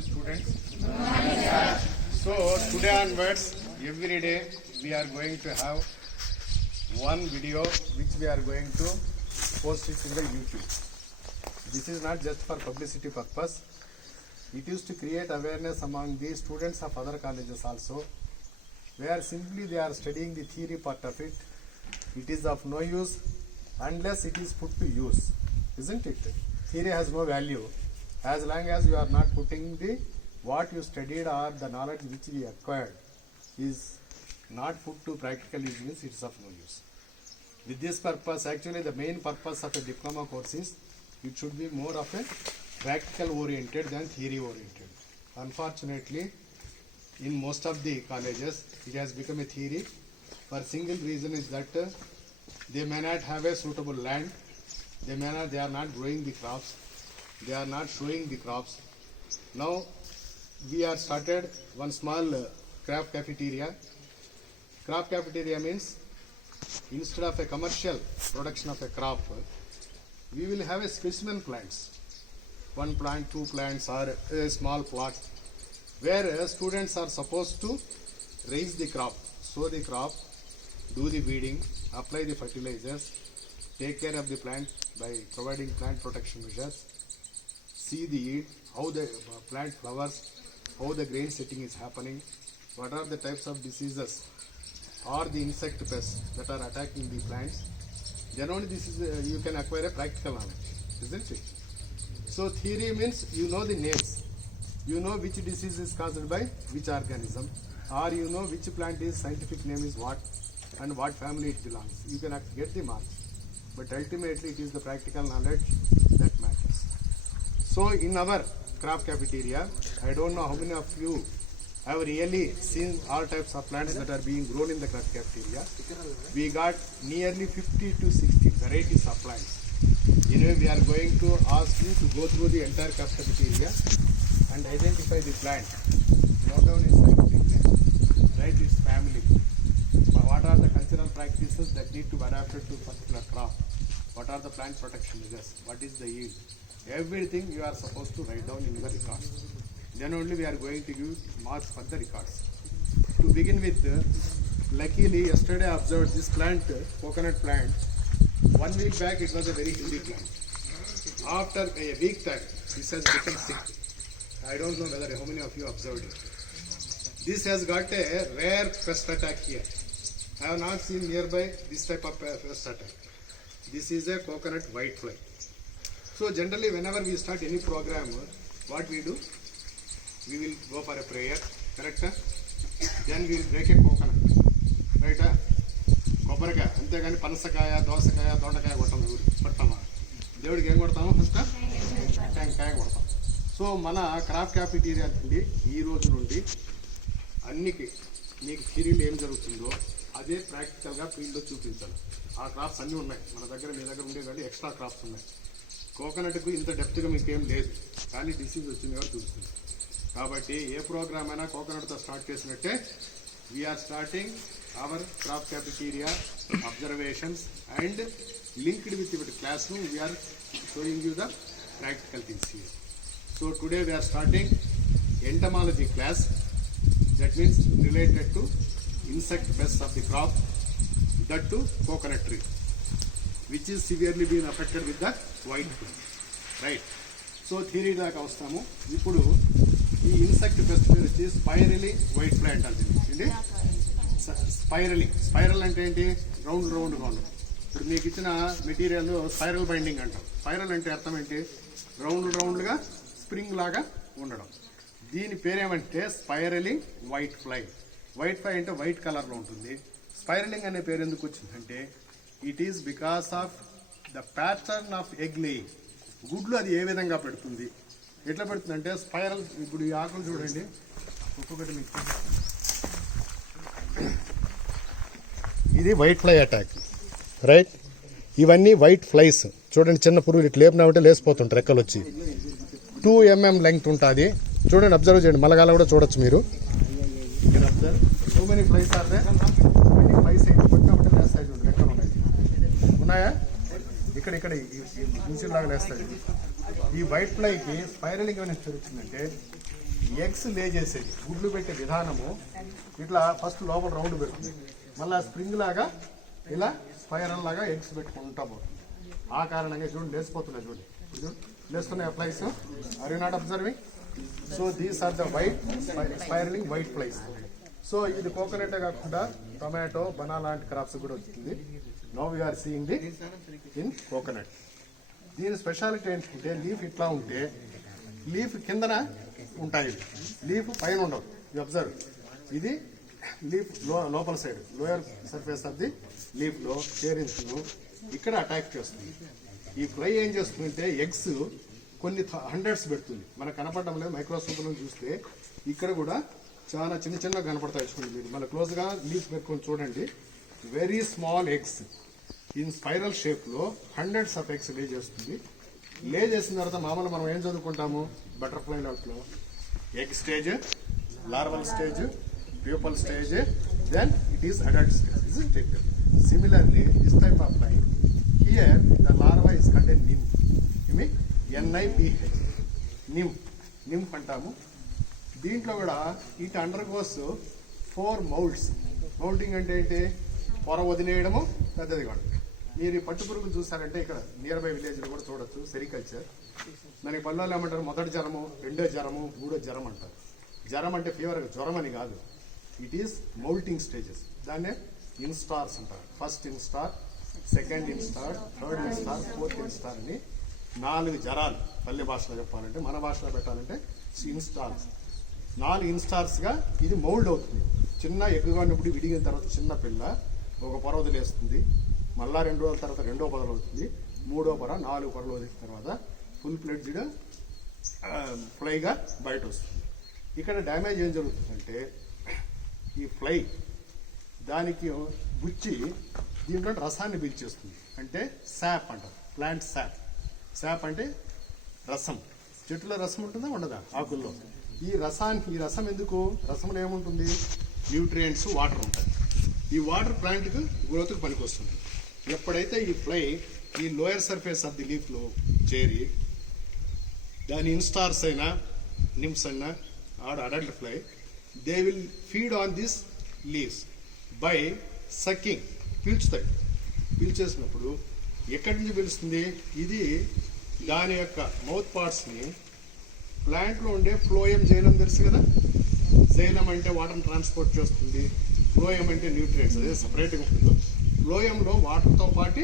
morning students. So today onwards, every day we are going to have one video which we are going to post it in the YouTube. This is not just for publicity purpose. It is to create awareness among the students of other colleges also, where simply they are studying the theory part of it. It is of no use unless it is put to use, isn't it? Theory has no value as long as you are not putting the what you studied or the knowledge which we acquired is not put to practical use, means it is of no use. With this purpose, actually the main purpose of a diploma course is it should be more of a practical oriented than theory oriented. Unfortunately, in most of the colleges it has become a theory for single reason is that they may not have a suitable land, they are not growing the crops, they are not showing the crops. Now we are started one small craft cafeteria. Craft cafeteria means instead of a commercial production of a crop, we will have a specimen plants, one plant, two plants, or a small plot where students are supposed to raise the crop, sow the crop, do the weeding, apply the fertilizers, take care of the plant by providing plant protection measures, see the yield, how the plant flowers, how the grain setting is happening, what are the types of diseases or the insect pests that are attacking the plants. Then only this is you can acquire a practical knowledge, isn't it? So theory means you know the names, you know which disease is caused by which organism, or you know which plant is scientific name is what and what family it belongs. You can get the marks, but ultimately it is the practical knowledge that matters. So in our craft cafeteria, I don't know how many of you have really seen all types of plants that are being grown in the craft cafeteria. We got nearly 50 to 60 varieties of plants. Anyway, we are going to ask you to go through the entire craft cafeteria and identify the plant. Note down its scientific name, write its family. What are the cultural practices that need to be adapted to particular crop? What are the plant protection measures? What is the yield? Everything you are supposed to write down in your records. Then only we are going to give marks for the records. To begin with, luckily yesterday I observed this plant, coconut plant. 1 week back it was a very healthy plant. After a week time, this has become sick. I don't know whether how many of you observed it. This has got a rare pest attack here. I have not seen nearby this type of pest attack. This is a coconut whitefly. So generally whenever we start any program, what we do? We will go for a prayer, correct? Then we will break a coconut, right? కొబ్బరికాయ అంతేగాని పనసకాయ దోసకాయ దొండకాయ కొడతామా దేవుడికి ఏం కొడతాము first టెంకాయ కొడతాం. So మన క్రాఫ్ట్ క్యాఫెటీరియా నుండి ఈ రోజు నుండి అన్నికి మీకు థియరీలో ఏం జరుగుతుందో అదే ప్రాక్టికల్గా ఫీల్డ్లో చూపించాలి. ఆ క్రాఫ్ట్స్ అన్నీ ఉన్నాయి మన దగ్గర, మీ దగ్గర ఉండే కానీ ఎక్స్ట్రా క్రాఫ్ట్స్ ఉన్నాయి. కోకోనట్కు ఇంత డెప్త్గా మీకు ఏం లేదు, కానీ డిసీజ్ వచ్చింది కాబట్టి చూస్తుంది. కాబట్టి ఏ ప్రోగ్రామ్ అయినా కోకోనట్తో స్టార్ట్ చేసినట్టే we're starting our craft cafeteria observations and linked with your classroom we're showing you the practical things here. So today we're starting entomology class, that means related to insect pests of the crop, that to coconut tree, which is severely being affected with the white fly, right? So theory దాకా వస్తాము. ఇప్పుడు ఈ insect pest పేరు వచ్చి స్పైరలీ white fly అంటారు. ఏంటి spiral అంటే ఏంటి? రౌండ్గా ఉండదు. ఇప్పుడు మీకు ఇచ్చిన మెటీరియల్ స్పైరల్ బైండింగ్ అంటాం. స్పైరల్ అంటే అర్థం ఏంటి? రౌండ్గా స్ప్రింగ్ లాగా ఉండడం. దీని పేరేమంటే spirally white fly. White fly అంటే వైట్ కలర్లో ఉంటుంది. స్పైరలింగ్ అనే పేరు ఎందుకు వచ్చిందంటే it is because of the pattern of egg laying. గుడ్లు అది ఏ విధంగా పెడుతుంది, ఎట్లా పెడుతుంది అంటే స్పైరల్. ఇప్పుడు ఈ ఆకులు చూడండి, ఒక్కొక్కటి మీకు ఇది వైట్ ఫ్లై అటాక్, రైట్? ఇవన్నీ వైట్ ఫ్లైస్. చూడండి, చిన్న పురుగులు ఇట్లా లేపినామంటే లేసిపోతుంటారు రెక్కలు వచ్చి. 2 mm లెంగ్త్ ఉంటుంది. చూడండి, అబ్జర్వ్ చేయండి, మలగాల కూడా చూడొచ్చు మీరు. So many flies are there. Flies కొట్టినప్పుడు లేస్తాయి, చూడండి రెక్కలు ఉన్నాయి, ఉన్నాయా? ఇక్కడ లాగా లేస్తాయి. ఈ వైట్ ఫ్లైకి స్పైరలింగ్ అనేది జరుగుతుందంటే ఎగ్స్ లే చేసేది గుడ్లు పెట్టే విధానము ఇట్లా ఫస్ట్ లోపల రౌండ్ పెడుతుంది, మళ్ళీ స్ప్రింగ్ లాగా ఇలా స్పైరల్ లాగా ఎగ్స్ పెట్టుకుంటా పోతుంది. ఆ కారణంగా చూడండి లేచిపోతున్నాయి, చూడండి లేస్తున్నాయి flies. Are you not observing? So these are the white spiraling white flies. So ఇది కోకోనట్ కాకుండా టొమాటో, బనానా లాంటి క్రాప్స్ కూడా వస్తుంది. Now we are seeing the in coconut. దీని స్పెషాలిటీ ఏంటంటే లీఫ్ ఇట్లా ఉంటే లీఫ్ కిందన ఉంటాయి, లీఫ్ పైన ఉండవు. యు అబ్జర్వ్, ఇది లీఫ్ లోపల side lower surface of the leaf లో పేరెంట్స్ ఇక్కడ అటాక్ చేస్తుంది. ఈ ఫ్లై ఏం చేస్తుందంటే ఎగ్స్ కొన్ని హండ్రెడ్స్ పెడుతుంది, మనకు కనపడడం లేదు. మైక్రోస్కోప్ లో చూస్తే ఇక్కడ కూడా చాలా చిన్న చిన్నగా కనపడతాయి. చూడండి మీరు మళ్ళీ క్లోజ్ గా లీఫ్ పెట్టుకొని చూడండి. Very small eggs in spiral shape లో హండ్రెడ్స్ ఆఫ్ ఎగ్స్ లే చేస్తుంది. లే చేసిన తర్వాత మామూలుగా మనం ఏం చదువుకుంటాము బటర్ఫ్లై లో egg stage, larval stage, pupal stage, then it is adult stage, isn't it? Similarly, this type of fly, here the larva is contained nymph. You mean NIPH, nymph అంటాము. దీంట్లో కూడా ఇట్ అండర్గోస్ 4 మౌల్డ్స్. మౌల్డింగ్ అంటే ఏంటి? పొర వదిలేయడము, పెద్దది కూడా. మీరు ఈ పట్టు పురుగులు చూసారంటే ఇక్కడ నియర్ బై విలేజ్ కూడా చూడొచ్చు. సెరికల్చర్ మనకి పల్లెల్లో ఏమంటారు? మొదటి జ్వరము, రెండో జ్వరము, మూడో జ్వరం అంటారు. జ్వరం అంటే ఫీవర్, జ్వరం అని కాదు. It is moulting stages. దాన్నే ఇన్స్టార్స్ అంటారు. First instar, second instar, third instar, fourth instar అని 4 జ్వరాలు. పల్లె భాషలో చెప్పాలంటే, మన భాషలో పెట్టాలంటే ఇన్స్టార్స్. 4 ఇన్స్టార్స్ గా ఇది మౌల్డ్ అవుతుంది. చిన్న ఎగ్గుగా ఉన్నప్పుడు విడిగిన తర్వాత చిన్న పిల్ల ఒక పొర వదిలేస్తుంది. మళ్ళా 2 రోజుల తర్వాత రెండో పొరలు అవుతుంది, మూడో పొర, 4 పొరలు వదిలిన తర్వాత ఫుల్ ఫ్లెడ్జ్డ్ ఫ్లైగా బయట వస్తుంది. ఇక్కడ డ్యామేజ్ ఏం జరుగుతుందంటే ఈ ఫ్లై దానికి గుచ్చి దీంట్లో రసాన్ని పీల్చేస్తుంది. అంటే శాప్ అంటారు, ప్లాంట్ శాప్. శాప్ అంటే రసం. చెట్టులో రసం ఉంటుందా ఉండదా? ఆకుల్లో. ఈ రసం ఎందుకు? రసంలో ఏముంటుంది? న్యూట్రియంట్స్, వాటర్ ఉంటాయి. ఈ వాటర్ ప్లాంట్కి గ్రోత్కి పనికి వస్తుంది. ఎప్పుడైతే ఈ ఫ్లై ఈ లోయర్ సర్ఫేస్ ఆఫ్ ది లీఫ్లో చేరి దాని ఇన్స్టార్స్ అయినా నిమ్స్ అయినా adult fly, they will feed on this leaves by sucking. పీల్చుతాయి. పీల్చేసినప్పుడు ఎక్కడి నుంచి పీలుస్తుంది? ఇది దాని యొక్క మౌత్ పార్ట్స్ని ప్లాంట్లో ఉండే ఫ్లోయం, జైలం తెలుసు కదా. జైలం అంటే వాటర్ని ట్రాన్స్పోర్ట్ చేస్తుంది, ఫ్లోయం అంటే న్యూట్రియంట్స్, అదే సపరేట్గా ఉంటుంది. ఫ్లోయంలో వాటర్తో పాటు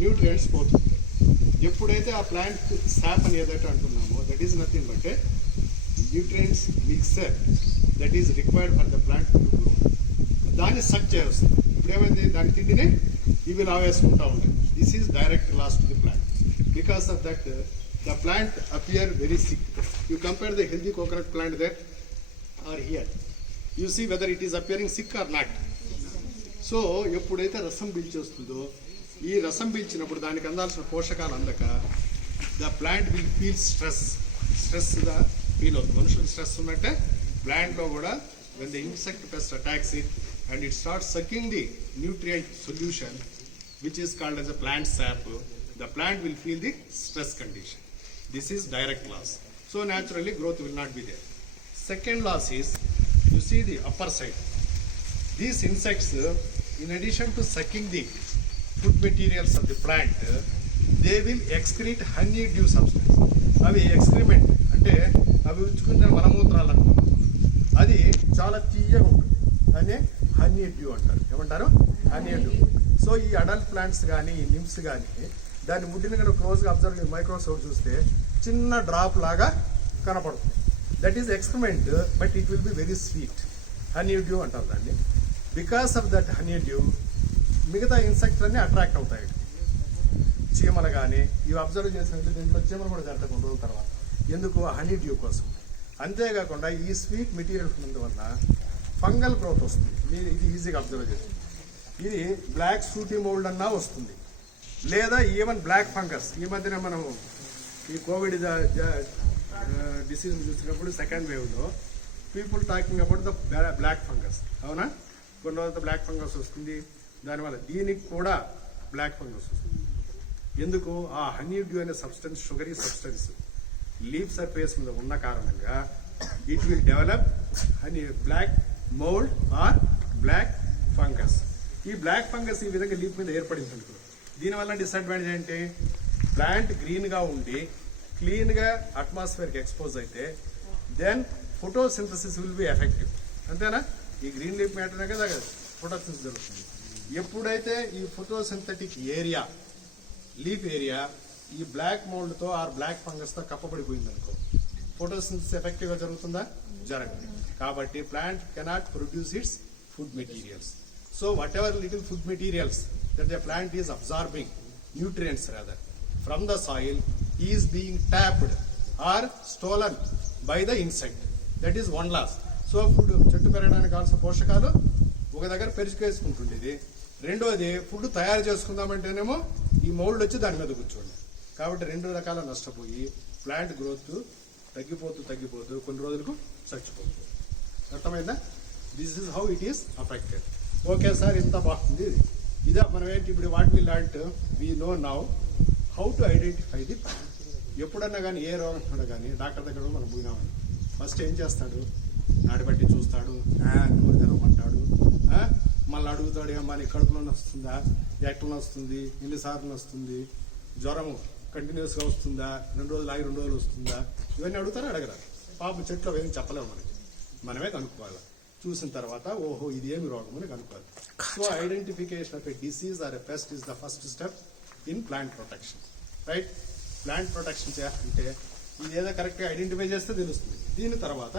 న్యూట్రియంట్స్ పోతుంది. ఎప్పుడైతే ఆ ప్లాంట్ శాప్ అని ఏదైతే అంటున్నామో that is nothing but nutrients mixer that is required for the plant to grow. దాన్ని సక్ చేస్తుంది. ఇప్పుడు ఏమైంది? దాని తిండిని ఇవి లావేసుకుంటా ఉంటాయి. This is direct loss to the plant. Because of that the plant appear very sick. You compare the healthy coconut plant there or here, you see whether it is appearing sick or not. So ఎప్పుడైతే రసం పీల్చేస్తుందో, ఈ రసం పీల్చినప్పుడు దానికి అందాల్సిన పోషకాలు అందక the plant will feel స్ట్రెస్గా feel అవుతుంది. మనుషులకు స్ట్రెస్ ఉన్నట్టే ప్లాంట్లో కూడా when the insect pest attacks it and it starts sucking the nutrient solution which is called as a plant sap, the plant will feel the stress condition. This is direct loss. So naturally growth will not be there. Second loss is, you see the upper side. These insects, in addition to sucking the food materials of the plant, they will excrete honeydew substance. అవి ఎక్స్క్రిమెంట్ అంటే అవి ఉంచుకున్న మలమూత్రాలు అనుకున్నాం. అది చాలా తీయగా ఉంటుంది. దాన్ని హనీడ్యూ అంటారు. ఏమంటారు? హనీడ్యూ. సో ఈ అడల్ట్ ప్లాంట్స్ కానీ, ఈ నిమ్స్ కానీ దాన్ని ముట్టిన కనుక క్లోజ్గా అబ్జర్వ్ మైక్రోస్కోప్ చూస్తే చిన్న డ్రాప్ లాగా కనపడుతుంది. That is excrement, but it will be very sweet. Honeydew అంటారు దాన్ని. బికాస్ ఆఫ్ దట్ హనీడ్యూ మిగతా ఇన్సెక్ట్స్ అన్నీ అట్రాక్ట్ అవుతాయి. చీమలు కానీ ఇవి అబ్జర్వ్ చేసినట్టు దీంట్లో చీమలు కూడా జరుగుతాయి కొన్ని రోజుల తర్వాత. ఎందుకు? హనీడ్యూ కోసం. అంతేకాకుండా ఈ స్వీట్ మెటీరియల్ ఉన్నందువల్ల ఫంగల్ గ్రోత్ వస్తుంది. మీరు ఇది ఈజీగా అబ్జర్వ్ చేస్తుంది. ఇది బ్లాక్ సూటీ మోల్డ్ అన్నా వస్తుంది, లేదా ఈవెన్ బ్లాక్ ఫంగస్. ఈ మధ్యన మనం ఈ కోవిడ్ డిసీజ్ చూసినప్పుడు సెకండ్ వేవ్లో people talking about the black fungus. అవునా? కొన్ని రోజులతో బ్లాక్ ఫంగస్ వస్తుంది. దానివల్ల దీనికి కూడా బ్లాక్ ఫంగస్ వస్తుంది. ఎందుకు? ఆ హనీడ్యూ అనే substance, sugary substance leaf surface మీద ఉన్న కారణంగా it will develop a black mold or black fungus. ఈ బ్లాక్ ఫంగస్ ఈ విధంగా లీఫ్ మీద ఏర్పడింది అనుకో, దీనివల్ల డిసడ్వాంటేజ్ ఏంటి, ప్లాంట్ గ్రీన్గా ఉండి క్లీన్గా అట్మాస్ఫియర్కి ఎక్స్పోజ్ అయితే then photosynthesis will be effective. అంతేనా? ఈ గ్రీన్ లీఫ్ మ్యాటర్నే కదా ఫోటోసింథసిస్ జరుగుతుంది. ఎప్పుడైతే ఈ ఫోటోసింథటిక్ ఏరియా లీఫ్ ఏరియా ఈ బ్లాక్ మోల్డ్తో ఆర్ బ్లాక్ ఫంగస్తో కప్పబడిపోయింది అనుకో, ఫోటోసింథసిస్ ఎఫెక్టివ్గా జరుగుతుందా? జరగదు. కాబట్టి plant cannot produce it's food materials. So what ever little food materials that the plant is absorbing, nutrients rather, from the soil is being tapped or stolen by the insect. That is one loss. So food చెట్టు పెరగడానికి కావాల్సిన పోషకాలు ఒక దగ్గర పెరుచుకేసుకుంటుండేది. రెండోది food తయారు చేసుకుందామంటేనేమో ఈ mould వచ్చి దాని మీద కూర్చోండి. కాబట్టి రెండు రకాల నష్టపోయి ప్లాంట్ గ్రోత్ తగ్గిపోతూ కొన్ని రోజులకు చచ్చిపోతుంది. అర్థమైందా? This is how it is affected. Okay sir, ఇంత బాగుంది. ఇదే మనం ఏంటి ఇప్పుడు what we learned, we know now how to identify the plant. ఎప్పుడన్నా కానీ ఏ రోగం ఉన్నా కానీ డాక్టర్ దగ్గర మనం పోయినామని ఫస్ట్ ఏం చేస్తాడు, నాటి బట్టి చూస్తాడు, నూరు తినమంటాడు, మళ్ళీ అడుగుతాడు, ఏమన్నా నీ కడుపులో వస్తుందా, ఎట్లా వస్తుంది, ఎన్నిసార్లు వస్తుంది, జ్వరము కంటిన్యూస్గా వస్తుందా, 2 రోజులు ఆగి 2 రోజులు వస్తుందా, ఇవన్నీ అడుగుతారా అడగరా? పాప చెట్లో ఏం చెప్పలేము, మనమే కనుక్కోవాలి. చూసిన తర్వాత ఓహో ఇది ఏమి రోగం అని కనుక్కోవాలి. So identification of a disease are a pest is the first step in plant protection. Right? Plant protection చేయాలంటే ఇది ఏదో కరెక్ట్గా ఐడెంటిఫై చేస్తే తెలుస్తుంది. దీని తర్వాత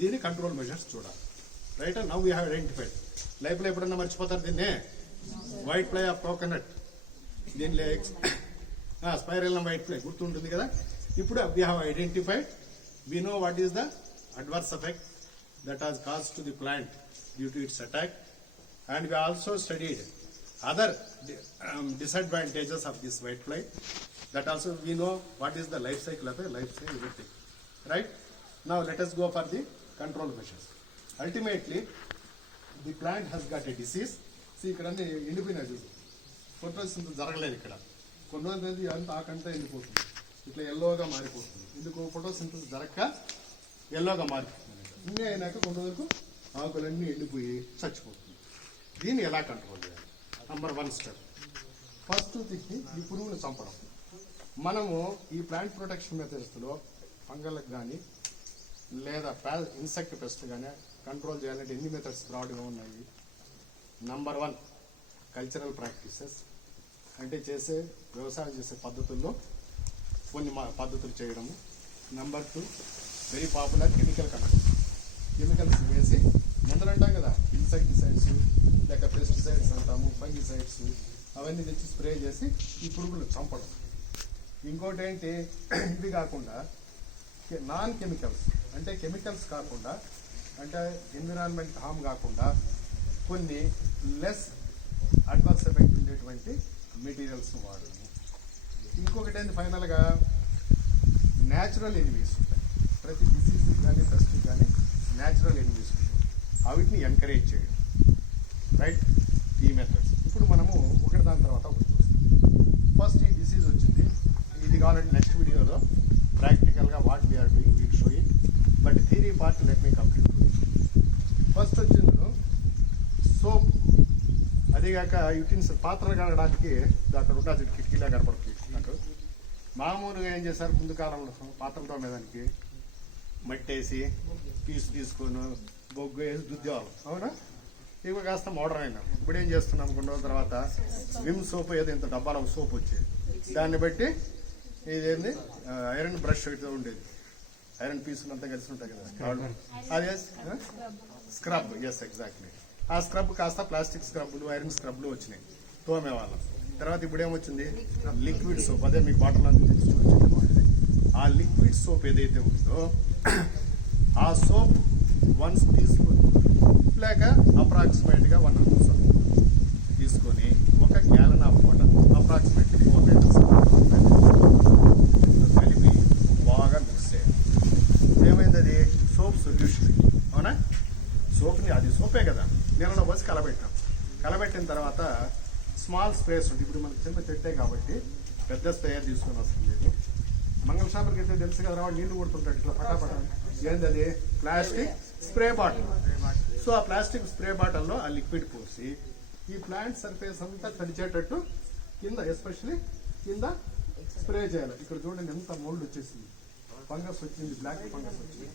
దీని కంట్రోల్ మెజర్స్ చూడాలి. Right? Now we have identified. లైఫ్లో ఎప్పుడన్నా మర్చిపోతారు దీన్నే, వైట్ ఫ్లై ఆఫ్ కోకోనట్, దీనిలో స్పైరల్ వైట్ ఫ్లై గుర్తుంటుంది కదా. ఇప్పుడు we have identified, we know what is the adverse effect that has caused to the plant due to its attack, and we also studied other disadvantages of this white fly. That also we know what is the life cycle of a life cycle everything. Right? Now let us go for the control measures. Ultimately the plant has got a disease. See ఇక్కడ అన్ని ఎండిపోయినా చూడు, photosynthesis జరగలేదు ఇక్కడ. కొన్ని రోజులు అంతా ఆకంతా ఎండిపోతుంది, ఇట్లా ఎల్లోగా మారిపోతుంది. ఇందుకు ఫోటోసింథసిస్ జరగక ఎల్లోగా మారిపోతుంది. ఇన్ని అయినాక కొన్ని రోజులకు ఆకులన్నీ ఎండిపోయి చచ్చిపోతుంది. దీన్ని ఎలా కంట్రోల్ చేయాలి? నంబర్ 1 స్టెప్, ఫస్ట్ థింగ్ ఈ పురుగును చంపడం. మనము ఈ ప్లాంట్ ప్రొటెక్షన్ మెథడ్స్లో ఫంగల్కి కానీ లేదా ఇన్సెక్ట్ పెస్ట్ కానీ కంట్రోల్ చేయాలంటే ఎన్ని మెథడ్స్ బ్రాడ్గా ఉన్నాయి? నంబర్ 1 కల్చరల్ ప్రాక్టీసెస్, అంటే వ్యవసాయం చేసే పద్ధతుల్లో కొన్ని పద్ధతులు చేయడము. Number 2 very popular chemical control. Chemicals వేసి ముందరంటాం కదా, ఇన్సెక్టిసైడ్స్ లేక పెస్టిసైడ్స్ అంటాము, ఫంగిసైడ్స్, అవన్నీ తెచ్చి స్ప్రే చేసి ఈ పురుగులు చంపడం. ఇంకోటి ఏంటి, ఇవి కాకుండా నాన్ కెమికల్స్, అంటే కెమికల్స్ కాకుండా, అంటే ఎన్విరాన్మెంట్ హామ్ కాకుండా కొన్ని లెస్ అడ్వర్స్ ఎఫెక్ట్ ఉండేటువంటి మెటీరియల్స్ వాడము. ఇంకొకటి ఏంటి, ఫైనల్గా న్యాచురల్ ఎనిమీస్ ఉంటాయి. ప్రతి డిసీజ్ కానీ పెస్ట్ కానీ న్యాచురల్ ఎనిమీస్ ఉంటాయి, వాటిని ఎంకరేజ్ చేయడం. రైట్? ఈ మెథడ్స్ ఇప్పుడు మనము ఒకటి దాని తర్వాత ఒకటి చూస్తాం. ఫస్ట్ ఈ డిసీజ్ వచ్చింది, ఇది కావాలంటే నెక్స్ట్ వీడియోలో ప్రాక్టికల్గా what we're doing will show it, but theory part let me complete. First వచ్చింది సోప్, అదిగాక యూటిన్సిల్, పాత్రలు కడగడానికి అక్కడ ఉంటుంది కిటికీలా కనపడుతుంది నాకు. మామూలుగా ఏం చేశారు ముందు కాలంలో, పాత్రలతో మీదానికి మట్టి వేసి పీసు తీసుకొని బొగ్గు వేసి దుద్దేవాళ్ళం, అవునా? ఇవి కాస్త మోడర్న్ అయినా. ఇప్పుడు ఏం చేస్తున్నాం, కొన్ని రోజుల తర్వాత విమ్ సోప్ ఏదో ఇంత డబ్బాల సోప్ వచ్చేది, దాన్ని బట్టి ఇదేంది ఐరన్ బ్రష్ అయితే ఉండేది, ఐరన్ పీసులు అంతా కలిసి ఉంటాయి కదా, అదే స్క్రబ్. Yes, exactly. ఆ స్క్రబ్ కాస్త ప్లాస్టిక్ స్క్రబ్లు, ఐరన్ స్క్రబ్లు వచ్చినాయి, తోమేవాళ్ళం. తర్వాత ఇప్పుడు ఏమొచ్చింది, లిక్విడ్ సోప్. అదే మీ బాటిల్ అంతా తెచ్చి చూపించింది. ఆ లిక్విడ్ సోప్ ఏదైతే ఉందో ఆ సోప్ 1 టీస్పూన్ లేక అప్రాక్సిమేట్గా 1 స్పూన్ తీసుకొని 1 gallon of water approximately 4 litres కలిపి బాగా మిక్స్ చేయాలి. ఏమైంది, అది సోప్ సొల్యూషన్, అవునా? సోప్ని, అది సోపే కదా, నీళ్ళలో పోసి కలబెట్టిన తర్వాత స్మాల్ స్ప్రేస్ ఉంటుంది. ఇప్పుడు మనకి చిన్న చెట్టే కాబట్టి పెద్ద స్ప్రేయర్ తీసుకొని అవసరం లేదు. మంగళ షాపులకి అయితే తెలుసు కదా, వాడు నీళ్లు కొడుతుంటాడు ఇట్లా పటాపట. ఏంటది ప్లాస్టిక్ స్ప్రే బాటిల్. సో ఆ ప్లాస్టిక్ స్ప్రే బాటిల్లో ఆ లిక్విడ్ పోసి ఈ ప్లాంట్ సర్ఫేస్ అంతా తడిచేటట్టు కింద ఎస్పెషల్లీ కింద స్ప్రే చేయాలి. ఇక్కడ చూడండి ఎంత మోల్డ్ వచ్చేసింది, ఫంగస్ వచ్చింది, బ్లాక్ ఫంగస్ వచ్చింది.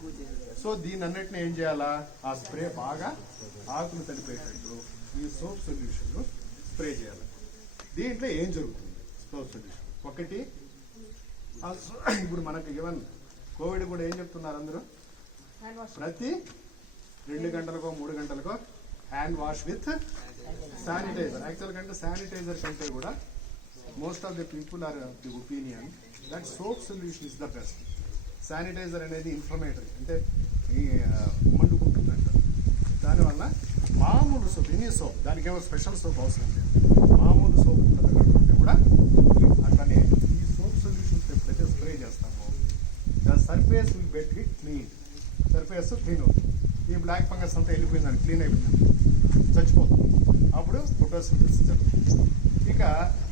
సో దీని అన్నిటిని ఏం చేయాలా, ఆ స్ప్రే బాగా ఆకులు తడిపేటట్టు ఈ సోప్ సొల్యూషన్ స్ప్రే చేయాలి. దీంట్లో ఏం జరుగుతుంది సోప్ సొల్యూషన్ ఒకటి, ఇప్పుడు మనకి ఈవెన్ కోవిడ్ కూడా ఏం చెప్తున్నారు అందరూ, ప్రతి 2 గంటలకో 3 గంటలకో hand wash with sanitiser. Actual కంటే శానిటైజర్ కంటే కూడా most of the people are of the opinion that soap solution is the best. Sanitiser అనేది ఇన్ఫ్లమేటరీ, అంటే మండుకుంటుందంట. దానివల్ల మామూలు సోప్, ఎనీ సోప్, దానికి ఏమో స్పెషల్ సోప్ అవసరం లేదు, మామూలు సోప్ కంటే కూడా అట్లనే ఈ సోప్ సొల్యూషన్స్ ఎప్పుడైతే స్ప్రే చేస్తామో the surface will get it clean. Surface clean అవుతుంది, ఈ బ్లాక్ ఫంగస్ అంతా వెళ్ళిపోయిందని, క్లీన్ అయిపోయిందని చచ్చిపోతుంది. అప్పుడు ఫోటోసింథసిస్ జరుగుతుంది. ఇక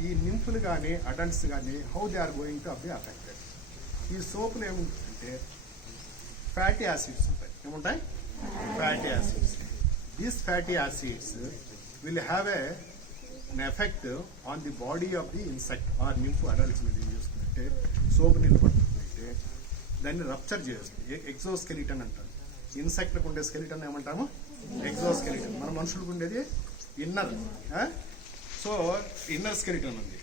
ఈ నింపులు కానీ అడల్ట్స్ కానీ how they are going to be affected. ఈ సోపులు ఏముంటాయంటే ఫ్యాటీ యాసిడ్స్ ఉంటాయి. ఏముంటాయి? Fatty acids. These fatty acids will have an effect on the body of the insect or nymph adults. మీద ఏం చేస్తుందంటే సోపు నీళ్ళు పడుతుందంటే దాన్ని రప్చర్ చేస్తుంది. ఎగ్జోస్కెలిటన్ అంటారు. ఇన్సెక్ట్లకు ఉండే స్కెలిటన్ ఏమంటాము? ఎగ్జోస్కెలిటన్. మన మనుషులకు ఉండేది ఇన్నర్. సో ఇన్నర్ స్కెలిటన్ ఉంది.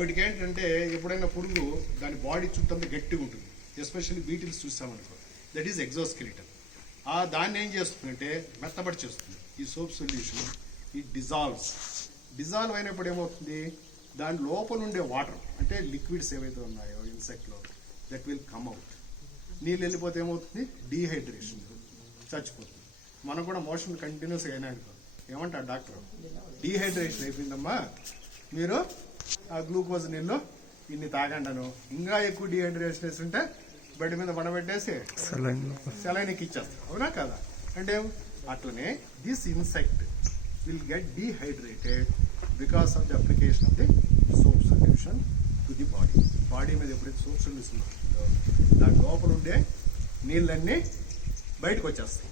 వీటికి ఏంటంటే ఎప్పుడైనా పురుగు దాని బాడీ చుట్టూ గట్టిగా ఉంటుంది, especially beetles చూసామనుకో, that is exoskeleton. దాన్ని ఏం చేస్తుందంటే మెత్తబడి చేస్తుంది. ఈ సోప్ సొల్యూషన్ ఇట్ డిజాల్వ్ అయినప్పుడు ఏమవుతుంది, దాని లోపల ఉండే వాటర్ అంటే లిక్విడ్స్ ఏవైతే ఉన్నాయో ఇన్సెక్ట్లో దట్ విల్ కమ్ అవుట్. నీళ్ళు వెళ్ళిపోతే ఏమవుతుంది, డీహైడ్రేషన్, చచ్చిపోతుంది. మనం కూడా మోషన్ కంటిన్యూస్గా అయినా అనుకో, ఏమంటారు డాక్టర్, డీహైడ్రేషన్ అయిపోయిందమ్మా, మీరు ఆ గ్లూకోజ్ నీళ్ళు ఇన్ని తాగండను. ఇంకా ఎక్కువ డీహైడ్రేషన్ వేసి ఉంటే బెడ్ మీద పడబెట్టేసి సెలైన్కి ఇచ్చేస్తారు. అవునా కదా? అంటే అట్లనే this insect will get dehydrated because of the application of the soap solution to the body. Body మీద ఎప్పుడైతే సోప్ సొల్యూషన్ ఉంటుందో దాని లోపల ఉండే నీళ్ళన్నీ బయటకు వచ్చేస్తాయి.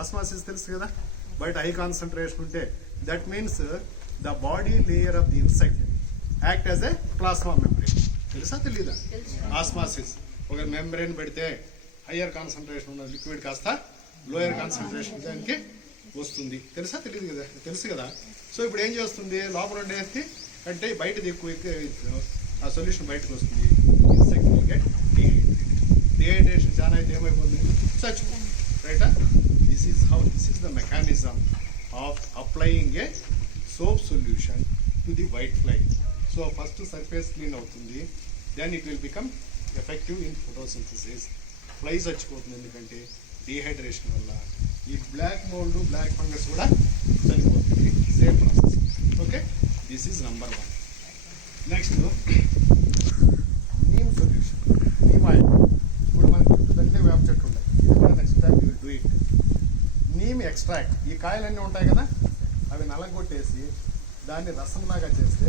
ఆస్మాసిస్ తెలుసు కదా, బయట హై కాన్సన్ట్రేషన్ ఉంటే that means the body layer of the insect act as a plasma membrane. తెలుసా తెలీదా? ఆస్మాసిస్ ఒక మెంబ్రెయిన్ పెడితే హయ్యర్ కాన్సన్ట్రేషన్ ఉన్న లిక్విడ్ కాస్త లోయర్ కాన్సన్ట్రేషన్ దానికి వస్తుంది. తెలుసా తెలియదు కదా? తెలుసు కదా. సో ఇప్పుడు ఏం చేస్తుంది, లోపల ఉండేది అంటే బయటది ఎక్కువ ఆ సొల్యూషన్ బయటకు వస్తుంది. ఇన్సెక్ట్ విల్ గెట్ డిహైడ్రేషన్ చాలా అయితే ఏమైపోతుంది, చచ్చిపోతుంది. రైటా? This is the mechanism of applying a soap solution to the white fly. So first surface clean అవుతుంది, then it will become effective in photosynthesis. Fly చచ్చిపోతుంది, ఎందుకంటే డీహైడ్రేషన్ వల్ల. ఈ బ్లాక్ మోల్డ్, బ్లాక్ ఫంగస్ కూడా చనిపోతుంది. Same process. Okay, this is number 1. Next neem solution, neem oil. ఇప్పుడు మనకి చుట్టూ వేప చెట్టు ఉంటాయి, ఇది కూడా next time you will do it. Neem extract, ఈ కాయలన్నీ ఉంటాయి కదా, అవి నలగొట్టేసి దాన్ని రసంలాగా చేస్తే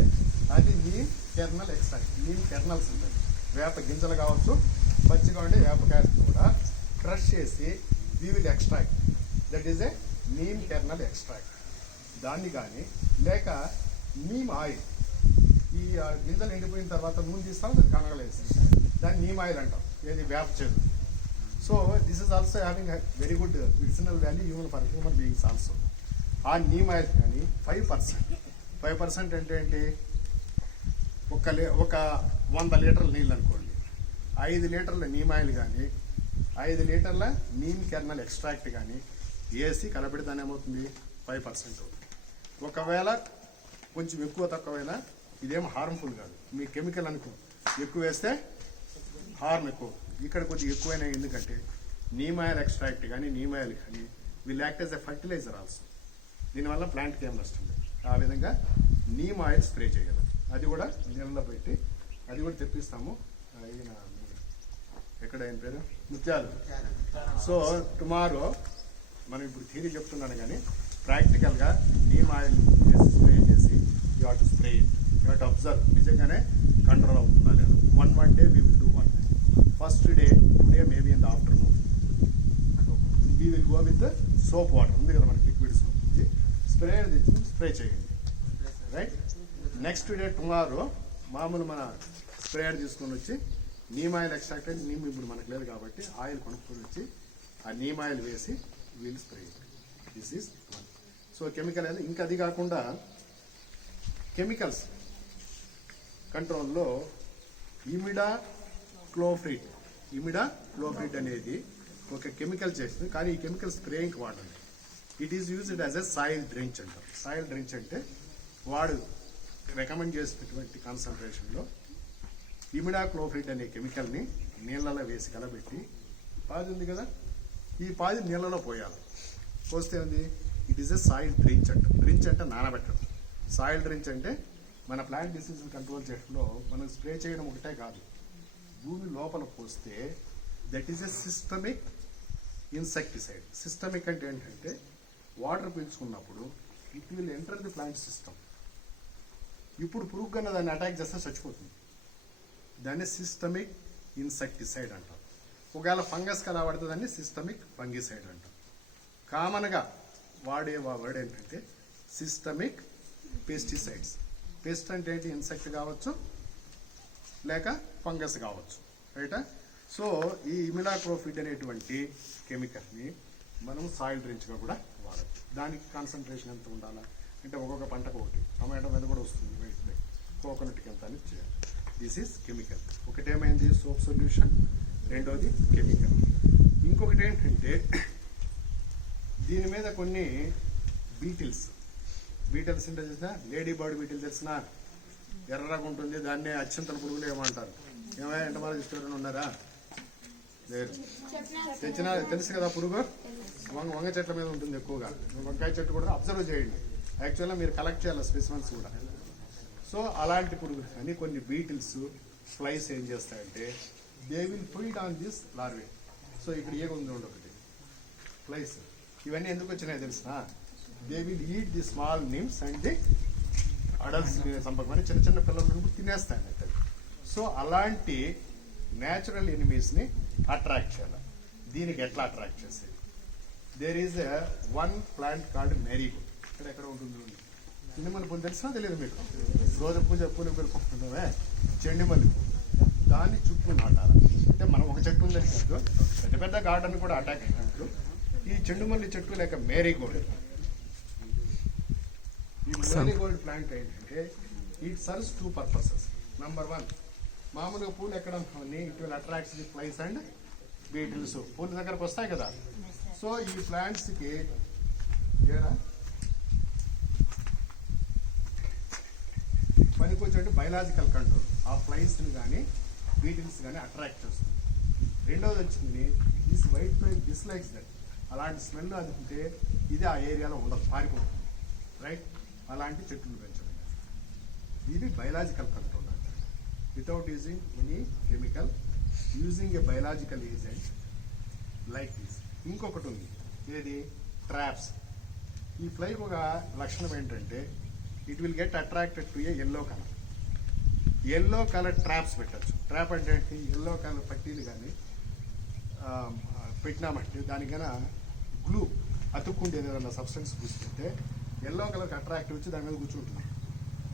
అది neem kernel extract. Neem kernels ఉంటాయి, వేప గింజలు కావచ్చు, పచ్చిగా ఉండే వేపకాయలు కూడా క్రష్ చేసి we will extract. That is a neem kernel extract. దాన్ని కానీ లేక నీమ్ ఆయిల్, ఈ గింజలు ఎండిపోయిన తర్వాత నూనె తీస్తాం, అది కనగలేసి దాన్ని నీమ్ ఆయిల్ అంటాం. ఏది? వేప చేదు. So this is also having very good medicinal value even for human beings also. ఆ నీమ్ ఆయిల్ కానీ 5% అంటే ఏంటి, ఒక 100 లీటర్ల నీళ్ళు అనుకోండి, 5 లీటర్ల నీమ్ ఆయిల్ కానీ 5 లీటర్ల నీమ్ కెర్నల్ ఎక్స్ట్రాక్ట్ కానీ వేసి కలపెడితేనే ఏమవుతుంది, 5% అవుతుంది. ఒకవేళ కొంచెం ఎక్కువ తక్కువైనా ఇదేం హార్మ్ఫుల్ కాదు. మీ కెమికల్ అనుకో ఎక్కువ వేస్తే హార్మ్ ఎక్కువ. ఇక్కడ కొద్దిగా ఎక్కువైనా, ఎందుకంటే నీమ్ ఆయిల్ ఎక్స్ట్రాక్ట్ కానీ నీమ్ ఆయిల్ కానీ will act as a fertilizer also. దీనివల్ల ప్లాంట్కి ఏం నష్టం లేదు. ఆ విధంగా నీమ్ ఆయిల్ స్ప్రే చేయాలి. అది కూడా నీళ్ళలో పెట్టి అది కూడా తెప్పిస్తాము. ఈయన ఎక్కడ ఆయన పేరు ముత్యాలు. సో టుమారో మనం ఇప్పుడు థియరీ చెప్తున్నాను కానీ ప్రాక్టికల్గా నీమ్ ఆయిల్ చేసి స్ప్రే చేసి you have to spray it, you have to observe నిజంగానే కంట్రోల్ అవుతుందా లేదా. One day we will do 1. First day today maybe in the afternoon, we will go with soap water ఉంది కదా మనకి liquid soap నుంచి sprayer తెచ్చి spray చేయండి. Right. Next day tomorrow మామూలు మన స్ప్రేయర్ తీసుకొని వచ్చి నీమ్ ఆయిల్ ఎక్స్ట్రాక్ట్ అయితే నీమ్ ఇప్పుడు మనకు లేదు కాబట్టి ఆయిల్ కొనుక్కొని వచ్చి ఆ నీమ్ ఆయిల్ వేసి వీళ్ళు స్ప్రే చేయండి. This is one. So chemical అనేది ఇంకా అది కాకుండా కెమికల్స్ కంట్రోల్లో ఇమిడాక్లోప్రిడ్ అనేది ఒక కెమికల్ చేస్తుంది. కానీ ఈ కెమికల్ స్ప్రేయింగ్కి వాడండి. It is used as a soil drench అంటారు. సాయిల్ డ్రెంచ్ అంటే వాడు రికమెండ్ చేసినటువంటి కాన్సన్ట్రేషన్లో ఇమిడాక్లోప్రిడ్ అనే కెమికల్ని నీళ్ళలో వేసి కలబెట్టి పాది ఉంది కదా ఈ పాది నీళ్ళలో పోయాలి. పోస్తే ఉంది it is a soil drench అంటారు. డ్రెంచ్ అంటే నానబెట్టడం. సాయిల్ డ్రెంచ్ అంటే మన ప్లాంట్ డిసీజ్ కంట్రోల్ చేయడంలో మనం స్ప్రే చేయడం ఒకటే కాదు, భూమి లోపల పోస్తే that is a systemic insecticide. Systemic అంటే ఏంటంటే వాటర్ పీల్చుకున్నప్పుడు it will enter the plant system. ఇప్పుడు పురుగు కన్నా దాన్ని అటాక్ చేస్తే చచ్చిపోతుంది. దాన్ని సిస్టమిక్ ఇన్సెక్టిసైడ్ అంటాం. ఒకవేళ ఫంగస్ కలా పడితే దాన్ని సిస్టమిక్ ఫంగిసైడ్ అంటాం. కామన్గా వాడే వర్డ్ ఏంటంటే సిస్టమిక్ పెస్టిసైడ్స్. పెస్ట్ అంటే ఏంటి? ఇన్సెక్ట్ కావచ్చు లేక ఫంగస్ కావచ్చు. రైటా? సో ఈ ఇమిడాక్లోప్రిడ్ అనేటువంటి కెమికల్ని మనం సాయిల్ డ్రెంచ్గా కూడా వాడచ్చు. దానికి కాన్సన్ట్రేషన్ ఎంత ఉండాలా అంటే ఒక్కొక్క పంటకు ఒకటి. టమాటో మీద కూడా వస్తుంది వెయిట్, కోకోనట్కి ఎంత అని చేయాలి. This is chemical. ఒకటేమైంది సోప్ సొల్యూషన్, రెండోది కెమికల్. ఇంకొకటి ఏంటంటే దీని మీద కొన్ని బీటిల్స్ అంటే తెలిసిన లేడీ బర్డ్ బీటిల్ తెలిసిన ఎర్రగా ఉంటుంది, దాన్నే అత్యంతల పురుగులు ఏమంటారు. ఏమైనా ఎంటమాల ఇష్టం ఉన్నారా? లేరు. తెచ్చిన తెలుసు కదా పురుగు వంగ చెట్ల మీద ఉంటుంది ఎక్కువగా. వంకాయ చెట్టు కూడా అబ్జర్వ్ చేయండి. యాక్చువల్గా మీరు కలెక్ట్ చేయాలి స్పెసిమెన్స్ కూడా. సో అలాంటి పురుగులు కానీ కొన్ని బీటిల్స్ ఫ్లైస్ ఏం చేస్తాయంటే they will feed on this larvae. So ఇక్కడ ఏముంది ఒకటి ఫ్లైస్. ఇవన్నీ ఎందుకు వచ్చినాయి తెలిసిన? They will eat the small nymphs and the adults సంపర్కమని చిన్న చిన్న పిల్లలు తినేస్తాయి అన్నట్టు. సో అలాంటి న్యాచురల్ ఎనిమీస్ని అట్రాక్ట్ చేయాలి. దీనికి ఎట్లా అట్రాక్ట్ చేసేది? There is one plant called marigold. ఎక్కడ ఉంటుంది? చెండిమల్లి పూలు తెలిసినా తెలియదు మీకు? రోజు పూజ పూలు పెరుకుంటున్నామే చెండిమల్లి పూలు. దాన్ని చుట్టూ నాటాలి. అంటే మనం ఒక చెట్టు ఉందని కాదు, పెద్ద పెద్ద గార్డెన్ కూడా అటాక్ అయినట్టు ఈ చెండుమల్లి చెట్టు లేక మేరీగోల్డ్. ఈ మేరీగోల్డ్ ప్లాంట్ ఏంటంటే ఇట్ సర్వ్స్ 2 పర్పసెస్. నెంబర్ 1, మామూలుగా పూలు ఎక్కడ it will attracts the flies and beetles. పూల దగ్గరకు వస్తాయి కదా. సో ఈ ప్లాంట్స్కి పనికొచ్చేట్టు బయలాజికల్ కంట్రోల్ ఆ ఫ్లైస్ని కానీ బీటిల్స్ కానీ అట్రాక్ట్ చేస్తుంది. రెండవది వచ్చింది this white fly dislikes that. అలాంటి స్మెల్ అది ఉంటే ఇది ఆ ఏరియాలో ఉండదు, పారిపోతుంది. రైట్? అలాంటి చెట్లు పెంచడం ఇది బయలాజికల్ కంట్రోల్ అంటారు. Without using any chemical, using a biological agent like this. ఇంకొకటి ఉంది, ఏది? ట్రాప్స్. ఈ ఫ్లైకి ఒక లక్షణం ఏంటంటే it will get attracted to A yellow colour. Yellow colour traps పెట్టచ్చు. ట్రాప్ అంటే ఏంటి? ఎల్లో కలర్ పట్టీలు కానీ పెట్టినామంటే దానికైనా గ్లూ అతుక్కుండేది ఏదన్నా సబ్స్టెన్స్ పూసిపెడితే ఎల్లో కలర్కి అట్రాక్ట్ వచ్చి దాని మీద కూర్చుంటుంది.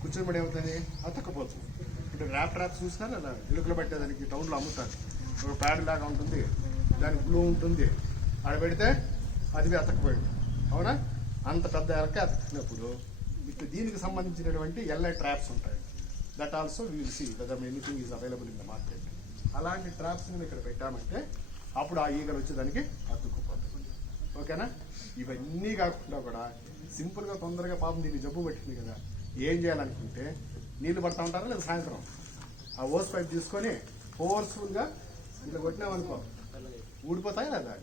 కూర్చోబడి ఏమవుతుంది? అతుక్కపోతుంది. అంటే ర్యాప్ ట్రాప్స్ చూసినారు అలా ఎలుకలు పట్టేదానికి టౌన్లో అమ్ముతారు. ఒక ప్యాడ్ లాగా ఉంటుంది, దానికి గ్లూ ఉంటుంది. ఆడ పెడితే అది అతకపోయింది. అవునా? అంత పెద్ద ఎలక అతుకున్నప్పుడు ఇప్పుడు దీనికి సంబంధించినటువంటి ఎల్ఐ ట్రాప్స్ ఉంటాయి. That also we will see whether anything is available in the market. అలాంటి ట్రాప్స్ని ఇక్కడ పెట్టామంటే అప్పుడు ఆ ఈగలు వచ్చి దానికి అతుక్కుపోతుంది. ఓకేనా? ఇవన్నీ కాకుండా కూడా సింపుల్గా తొందరగా పాపం దీన్ని జబ్బు పట్టింది కదా, ఏం చేయాలనుకుంటే నీళ్లు పడతా ఉంటారా లేదా సాయంత్రం ఆ ఓస్ పైప్ తీసుకొని ఫోర్స్ఫుల్గా ఇట్లా కొట్టినామనుకో ఊడిపోతాయి లేదా?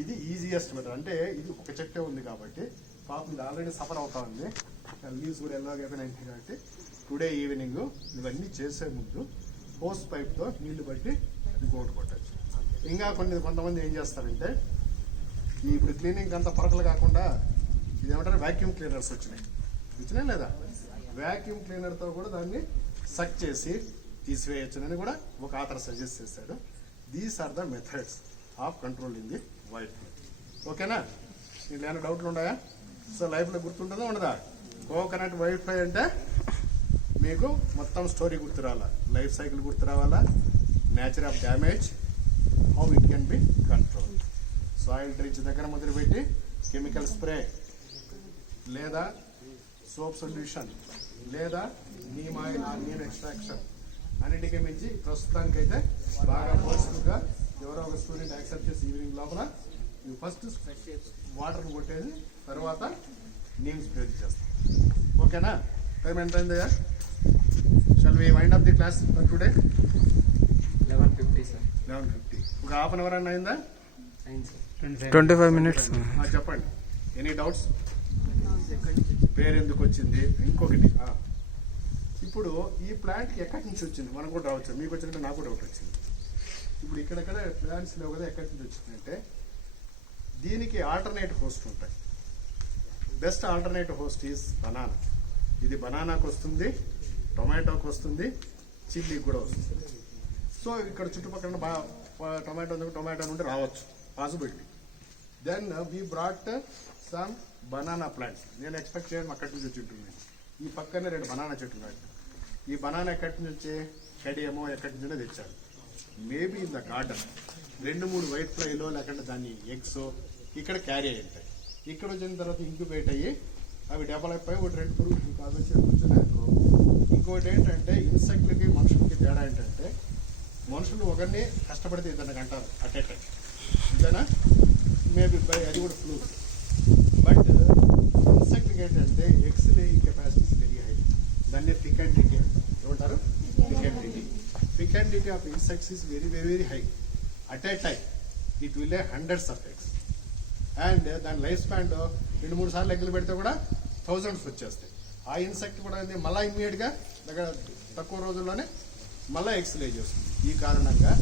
ఇది ఈజియెస్ట్ మెథడ్. అంటే ఇది ఒక చెట్టే ఉంది కాబట్టి పాపం ఇది ఆల్రెడీ సఫర్ అవుతా ఉంది. లీవ్స్ కూడా ఎలాగైపోయినాయి కాబట్టి టుడే ఈవినింగ్ ఇవన్నీ చేసే ముందు హోస్ పైప్తో నీళ్లు పట్టి ఇంకోటి కొట్టచ్చు. ఇంకా కొంతమంది ఏం చేస్తారంటే ఇప్పుడు క్లీనింగ్ అంతా పొరకలు కాకుండా ఇదేమంటారు వ్యాక్యూమ్ క్లీనర్స్ వచ్చినాయి లేదా? వ్యాక్యూమ్ క్లీనర్తో కూడా దాన్ని సక్ చేసి తీసివేయచ్చునని కూడా ఒక ఆథర్ సజెస్ట్ చేశాడు. These are the methods of controlling the white fly. ఓకేనా? దీంట్లో ఏమైనా డౌట్లు ఉన్నాయా? సో లైఫ్లో గుర్తుంటుందా ఉండదా? కోకోనట్ వైఫై అంటే మీకు మొత్తం స్టోరీ గుర్తు రావాలా, లైఫ్ సైకిల్ గుర్తు రావాలా, nature of damage, how it can be control. Soil drench దగ్గర మొదలుపెట్టి కెమికల్ స్ప్రే లేదా సోప్ సొల్యూషన్ లేదా నీమ్ ఆయిల్ నీమ్ ఎక్స్ట్రాక్షన్ అన్నిటికీ మించి ప్రస్తుతానికైతే బాగా ఫోర్స్ఫుల్గా ఎవరో ఒక స్టూడెంట్ యాక్సెప్ట్ చేసి ఈవినింగ్ లోపల ఇవి ఫస్ట్ వాటర్ కొట్టేది, తర్వాత నీమ్ స్ప్రే చేస్తాం. ఓకేనా? టైం ఎంత అయిందయ్యా? Shall we wind up the class for today? 11:50 sir. 11:50. ఒక హాఫ్ అన్ అవర్ అన్న అయిందా? 25 minutes. చెప్పండి. Any doubts? పేరు ఎందుకు వచ్చింది? ఇంకొకటి, ఇప్పుడు ఈ ప్లాంట్ ఎక్కడి నుంచి వచ్చింది? మనకు కూడా రావచ్చు, మీకు వచ్చినట్టు నాకు డౌట్ వచ్చింది. ఇప్పుడు ఇక్కడెక్కడ ప్లాంట్స్ లేవు కదా, ఎక్కడి నుంచి వచ్చిందంటే దీనికి ఆల్టర్నేట్ హోస్ట్ ఉంటాయి. Best alternative host is banana. ఇది బనానాకు వస్తుంది, టొమాటోకి వస్తుంది, చిల్లీకి కూడా వస్తుంది. సో ఇక్కడ చుట్టుపక్కల టొమాటో నుండి రావచ్చు possibility. Then we brought some banana plants. నేను ఎక్స్పెక్ట్ చేయడం అక్కడి నుంచి వచ్చి ఉంటుంది. ఈ పక్కనే 2 బనానా చెట్లు ఉన్నాయి. ఈ బనానా ఎక్కడి నుంచి వచ్చి కడియమో ఎక్కడి నుంచో తెచ్చారు. Maybe in the garden 2-3 white ఫ్లైలో లేకుంటే దాన్ని ఎగ్స్ ఇక్కడ క్యారీ అయి ఉంటాయి. ఇక్కడ వచ్చిన తర్వాత ఇంక్యుబేట్ అయ్యి అవి డెవలప్ అయ్యి 1-2 పురుగులు కావచ్చు కూర్చున్నాయనుకో. ఇంకోటి ఏంటంటే ఇన్సెక్ట్లకి మనుషులకి తేడా ఏంటంటే మనుషులు ఒకరిని కష్టపడితే ఇద్దరిని అంటారు అట్ ఏ టైం, అంతేనా? మేబీ అది కూడా ఫ్లూ. బట్ ఇన్సెక్ట్కి ఏంటంటే eggs laying capacities very high. దాన్ని ఫికండిటీ ఏమంటారు? Fecundity. Fecundity of insects is very very very high. At a time it will lay hundreds of eggs. And దాని life span 2-3 సార్లు ఎగ్గులు పెడితే కూడా థౌజండ్స్ వచ్చేస్తాయి. ఆ ఇన్సెక్ట్ కూడా మళ్ళీ ఇమ్మీడియట్గా దగ్గర తక్కువ రోజుల్లోనే మళ్ళీ ఎగ్స్ లే చేస్తుంది. ఈ కారణంగా